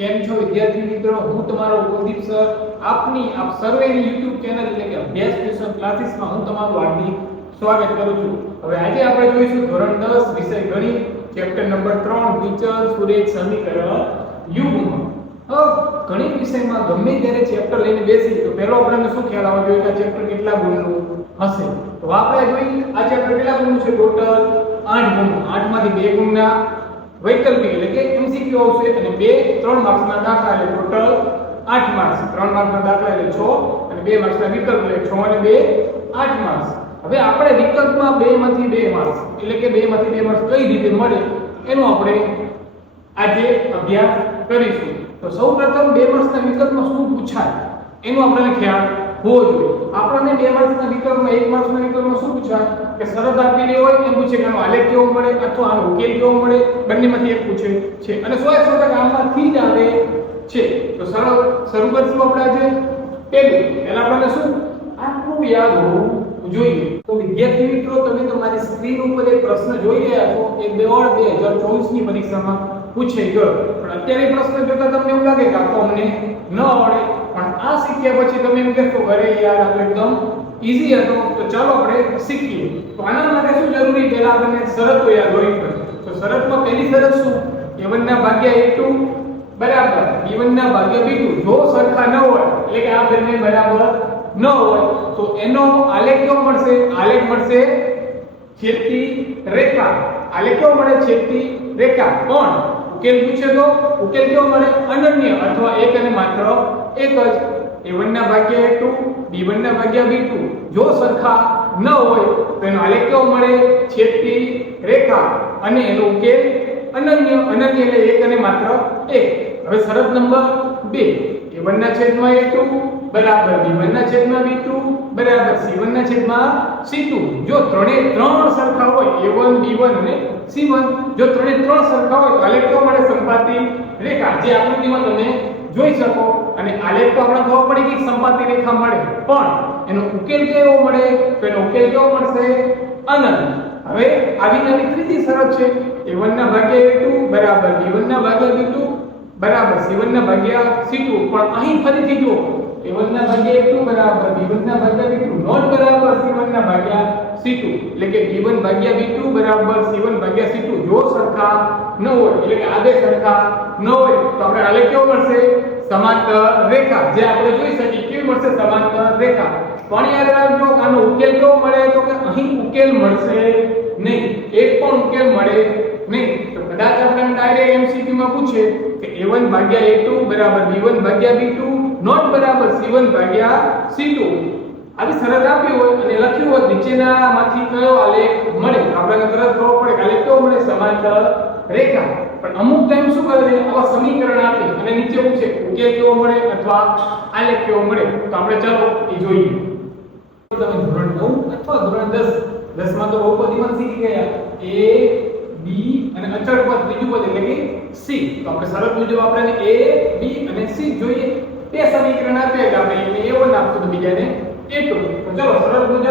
કેમ છો વિદ્યાર્થી મિત્રો? હું તમારો કુલદીપ સર આપની આપ સર્વેની YouTube ચેનલ એટલે કે અભ્યાસ ટ્યુશન ક્લાસીસમાં હું તમારું હાર્દિક સ્વાગત કરું છું. હવે આજે આપણે જોઈશું ધોરણ 10 વિષય ગણિત ચેપ્ટર નંબર 3 વિચલ સુરેખ સમીકરણ યુગમાં. ગણિત વિષયમાં ગમે ત્યારે ચેપ્ટર લઈને બેસી તો પહેલો આપણને શું ખ્યાલ આવવો જોઈએ કે ચેપ્ટર કેટલા ગુણનું હશે. તો આપણે જોઈએ આ ચેપ્ટર કેટલા ગુણનું છે? ટોટલ 8 ગુણનું. 8 માંથી 2 ગુણના વૈકલ્પિક એટલે કે MCQ આવશે અને 3 માર્ક્સના દાખલા એટલે ટોટલ 8 માર્ક્સ. 3 માર્ક્સના દાખલા એટલે 6 અને 2 માર્ક્સના વિકલ્પ એટલે 6 અને 2 8 માર્ક્સ. હવે આપણે વિકલ્પમાં 2 માંથી 2 માર્ક્સ એટલે કે 2 માંથી 2 માર્ક્સ કઈ રીતે મળે એનો આપણે આજે અભ્યાસ કરીશું. તો સૌપ્રથમ 2 માર્ક્સના વિકલ્પમાં શું પૂછાય એનો આપણને ખ્યાલ હોવો જોઈએ. આપણને 2 માર્ક્સના વિકલ્પમાં 1 માર્ક્સના વિકલ્પમાં શું પૂછાય કે શરત આપેલી હોય એમ પૂછે કે આનો આલેખ કેવો મળે અથવા આનો ઉકેલ કેવો મળે, બંનેમાંથી એક પૂછે છે અને 100% આમાંથી જ આવે છે. તો શરૂ કરશું આપણે આજે. પહેલા આપણને શું આટલું યાદ હોવું જોઈએ. તો વિદ્યાર્થી મિત્રો, તમે તમારી સ્ક્રીન ઉપર એક પ્રશ્ન જોઈ રહ્યા છો એ બોર્ડ 2024 ની પરીક્ષામાં પૂછાઈ ગયો. પણ અત્યારે પ્રશ્ન જોતા તમને એવું લાગે કે આ તો અમને ન આવડે, પણ આ શીખ્યા પછી તમે એમ કહેશો અરે યાર આ તો એકદમ ઈઝી હતો. તો ચાલો આપણે શીખીએ. તો આના માટે શું જરૂરી? પહેલા આપણને શરતો યાદ હોવી પડે. તો શરતમાં પહેલી શરત શું? a1 ના ભાગ્યા a2 બરાબર b1 ના ભાગ્યા b2 જો સરખા ન હોય એટલે કે આ બંને બરાબર ન હોય તો એનો આલેખ કેવો મળશે? આલેખ મળશે છેદતી રેખા. આલેખ કેવો મળે? છેદતી રેખા. પણ ઉકેલ પૂછે તો ઉકેલ કેવો મળે? અનન્ય અથવા એક અને માત્ર એક જ. a1 ના ભાગ્યા a2 b1 ના ભાગ્યા b2 જો સરખા ન હોય તો એનો આલેખ કેવો મળે? છેદતી રેખા અને એનો ઉકેલ અનન્ય. અનન્ય એટલે એક અને માત્ર એક. હવે શરત નંબર 2 a1 ના છેદમાં a2 બરાબર b1 ના છેદમાં b2 બરાબર c1 ના છેદમાં c2 જો ત્રણે ત્રણ સરખા હોય a1 b1 અને c1 જો ત્રણે ત્રણ સરખા હોય તો આલેખ કેવો મળે? સંપાતી રેખા. જે આકૃતિમાં તમે જોઈ શકો. અને આલેખ તો આપણે ખબર પડી કે સંપાતી રેખા મળે, પણ એનો ઉકેલ કેવો મળે? તો એનો ઉકેલ કેવો મળશે? અનંત. હવે આવી નવી ત્રીજી શરત છે a1 ના ભાગ્યા a2 બરાબર b1 ના ભાગ્યા b2 બરાબર c1 ના ભાગ્યા c2. પણ અહીં ફરીથી જો a1 ના ભાગ્યા a2 બરાબર b1 ના ભાગ્યા b2 નોટ બરાબર c1 ના ભાગ્યા c2 એટલે કે b1 ભાગ્યા b2 બરાબર c1 ભાગ્યા c2 જો સરખા ન હોય એટલે કે આ બે સરખા ન હોય તો આપણે આલેખ કેવો મળશે? સમાંતર રેખા. જે આપણે જોઈ શકીએ કેવી મળશે? સમાંતર રેખા. પણ યાદ રાખજો આનો ઉકેલ કેવો મળે? તો કે અહીં ઉકેલ મળશે નહીં, એક પણ ઉકેલ મળે નહીં. તો કદાચ આપણને ડાયરેક્ટ MCQ માં પૂછે કે a1 ભાગ્યા a2 બરાબર b1 ભાગ્યા b2 નોટ બરાબર c1 ભાગ્યા c2 આવી શરત આપી હોય અને લખ્યું હોય નીચેનામાંથી કયો આલેખ મળે, આપણને તરત ખબર પડે કે આલેખ કેવો મળે? સમાંતર રેખા. પણ અમુક ટાઈમ શું કરે છે? આવા સમીકરણ આપે અને નીચે પૂછે ઉકેલ કેવો મળે અથવા આલેખ કેવો મળે. તો આપણે ચાલો એ જોઈએ. તમે ધોરણ 9 અથવા ધોરણ 10 માં તો બહુપદીમાં શીખી ગયા a b અને અચળ પદ ત્રીજું પદ એટલે કે c. તો આપણે શરત મુજબ આપણે a b અને c જોઈએ. બે સમીકરણ આપ્યા એટલે આપણે એકને a1 આપશું તો બીજાને a2. તો ચલો શરત મુજબ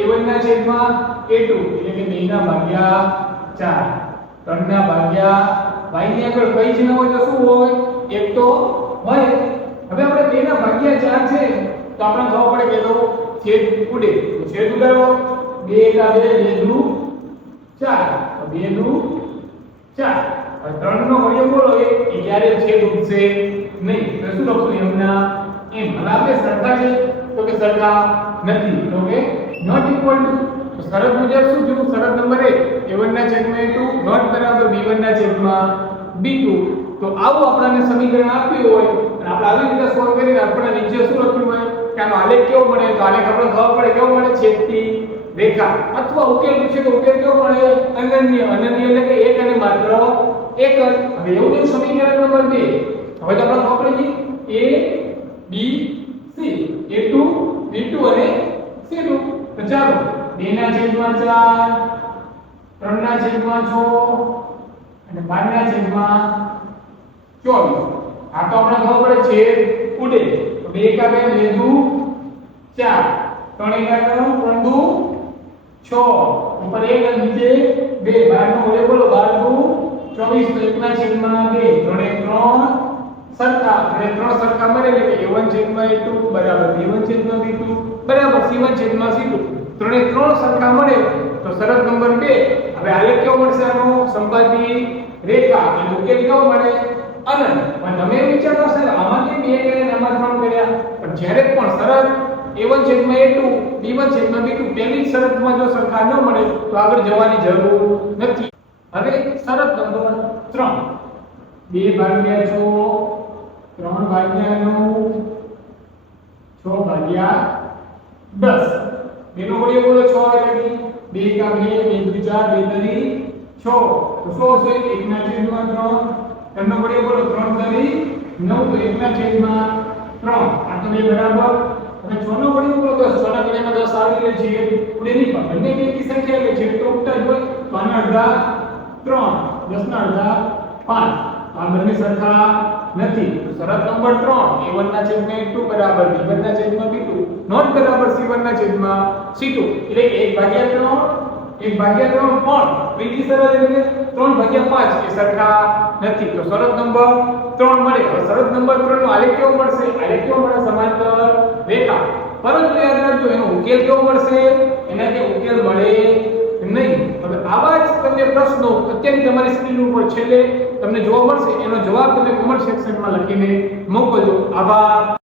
a1 ના છેદમાં a2 એટલે કે 2 ના ભાગ્યા 4 3 ના ભાગ્યા y ની આગળ કઈ જ ન હોય તો શું હોય? એક તો હોય. હવે આપણે 2 ના ભાગ્યા 4 છે તો આપણે ખબર પડે કે તો છેદ ઉડે. તો છેદ ઉડાડો 2 કા 2 2 દુ 4 2 દુ 4. હવે 3 નો ઘડિયો બોલો એ ક્યારે છેદ ઉડશે નહીં. તો શું લખશું? એમના એમ. હવે આપણે સરખા છે તો કે સરખા નથી તો કે નોટ ઇક્વલ ટુ. તો શરત મુજબ શું થયું? શરત નંબર 1 a1 ના છેદમાં a2 નોટ બરાબર b1 ના છેદમાં b2. તો આવું આપણને સમીકરણ આપ્યું હોય અને આપણે આવી રીતે સોલ્વ કરીને આપણને નીચે શું લખ્યું હોય કે આનો આલેખ કેવો મળે? તો આલેખ આપણે ખબર પડે કેવો મળે? છેદતી રેખા. અથવા ઉકેલ પૂછે તો ઉકેલ કેવો મળે? અનન્ય. અનન્ય એટલે કે એક અને માત્ર એક જ. હવે એવું જ સમીકરણ નંબર 2 હવે તો આપણે ખબર પડી a b c a2 b2 અને c2. તો ચાલો 2 ના છેદમાં 4 3 ના છેદમાં 6 અને 12 ના છેદમાં 24. આ તો આપણે ખબર પડે છેદ ઉડે. તો 2 કા 2 2 દુ 4 3 કા 3 દુ 6 ઉપર 1 અને નીચે 2 12 નો ઘડિયો બોલો 12 દુ 24 તો 1 ના છેદમાં 2 3 3 સરખા અને ત્રણ સરખા મળે એટલે કે a1 છેદમાં a2 બરાબર b1 છેદમાં b2 બરાબર c1 છેદમાં c2 ત્રણે ત્રણ સરખા મળે તો શરત નંબર 2 હવે આલેખ કેવો મળશે આનો સંપાદી રેખા અને ઉકેલ કેવો મળે અનંત. પણ તમે વિચારો છો આમાંથી બે કર્યા આમાં ત્રણ કર્યા પણ જ્યારે પણ શરત a1 છેદમાં a2 b1 છેદમાં b2 પહેલી જ શરતમાં જો સરખા ન મળે તો આગળ જવાની જરૂર નથી. હવે શરત નંબર 3 2 ભાગ્યા 6 3 ભાગ્યા 9 6 ભાગ્યા 10 બેનો વડે બોલો 6 એટલે 2 કા 2 2 4 2 તરી 6 તો 100 છે 1 ના છેદમાં 3 એનો વડે બોલો 3 તરી 9 તો 1 ના છેદમાં 3 આ તો બે બરાબર અને 6 નો વડે બોલો તો 6 ના ઘડિયામાં 10 આવી રહે છે ઉડે નહીં પણ બંને બેકી સંખ્યા એટલે છે તો ઉડતા જ હોય તો આના અડધા 3 10 ના અડધા 5 આ બંને સરખા નથી તો શરત નંબર 3 a1 ના છેદમાં a2 બરાબર b1 ના છેદમાં b2 નોટ બરાબર c1 ના છેદમાં c2 એટલે 1/3 પણ ત્રીજી શરત એટલે 3/5 એ સરખા નથી તો શરત નંબર 3 મળે. હવે શરત નંબર 3 નો આલેખ કેવો મળશે? આલેખ કેવો મળે? સમાંતર રેખા. પરંતુ યાદ રાખજો એનો ઉકેલ કેવો મળશે? એનાથી ઉકેલ મળે નહીં. હવે આવા જ તમને પ્રશ્નો અત્યારે તમારી સ્ક્રીન ઉપર છેલ્લે તમને જોવા મળશે એનો જવાબ તમે કમેન્ટ સેક્શનમાં લખીને મોકલજો. આભાર.